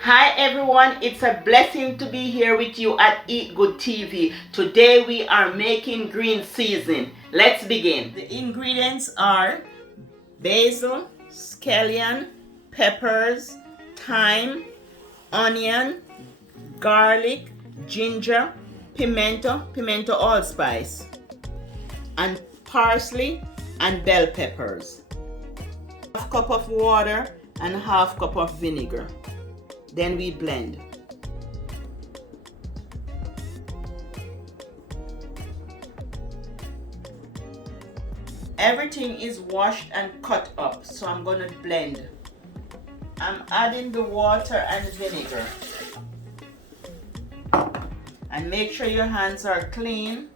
Hi everyone, it's a blessing to be here with you at Eat Good TV. Today we are making green season. Let's begin. The ingredients are basil, scallion, peppers, thyme, onion, garlic, ginger, pimento allspice, and parsley and bell peppers. Half cup of water and half cup of vinegar. Then we blend. Everything is washed and cut up, so I'm going to blend. I'm adding the water and vinegar. And make sure your hands are clean.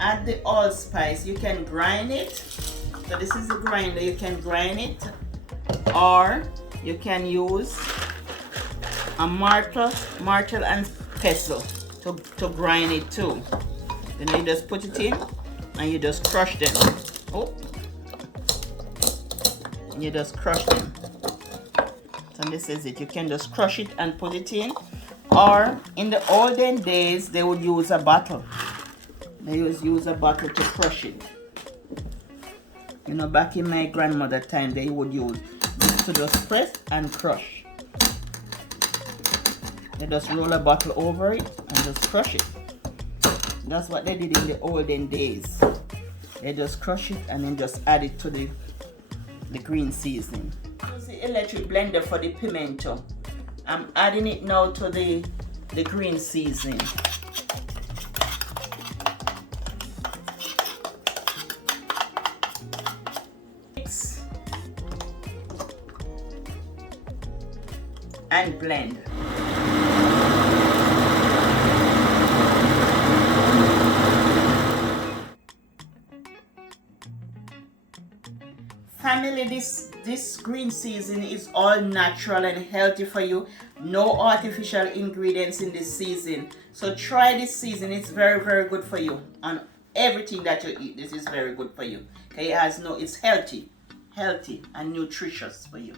Add the allspice. You can grind it. So this is the grinder. You can grind it, or you can use a mortar and pestle to grind it too. Then you just put it in and you just crush them. Oh, and you just crush them. So this is it. You can just crush it and put it in, or in the olden days they would use a bottle. They use a bottle to crush it. You know, back in my grandmother time, they would use to just press and crush. They just roll a bottle over it and just crush it. That's what they did in the olden days. They just crush it and then just add it to the green seasoning. Use the electric blender for the pimento. I'm adding it now to the green seasoning. And blend. Family, this green season is all natural and healthy for you. No artificial ingredients in this season. So try this season. It's very, very good for you. And everything that you eat, this is very good for you. Okay, it's healthy and nutritious for you.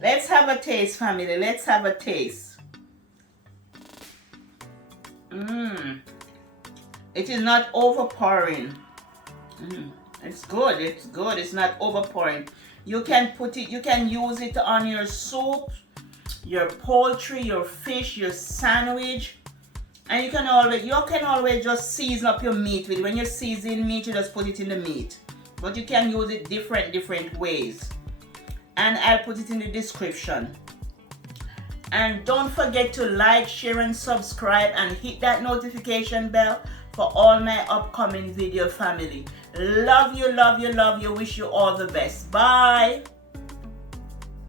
Let's have a taste, family. Let's have a taste. It is not overpowering. It's good. It's good. It's not overpowering. You can use it on your soup, your poultry, your fish, your sandwich. And you can always just season up your meat with it. When you season meat, you just put it in the meat. But you can use it different ways. And I'll put it in the description. And don't forget to like, share, and subscribe, and hit that notification bell for all my upcoming video, family. Love you, love you, love you. Wish you all the best. Bye.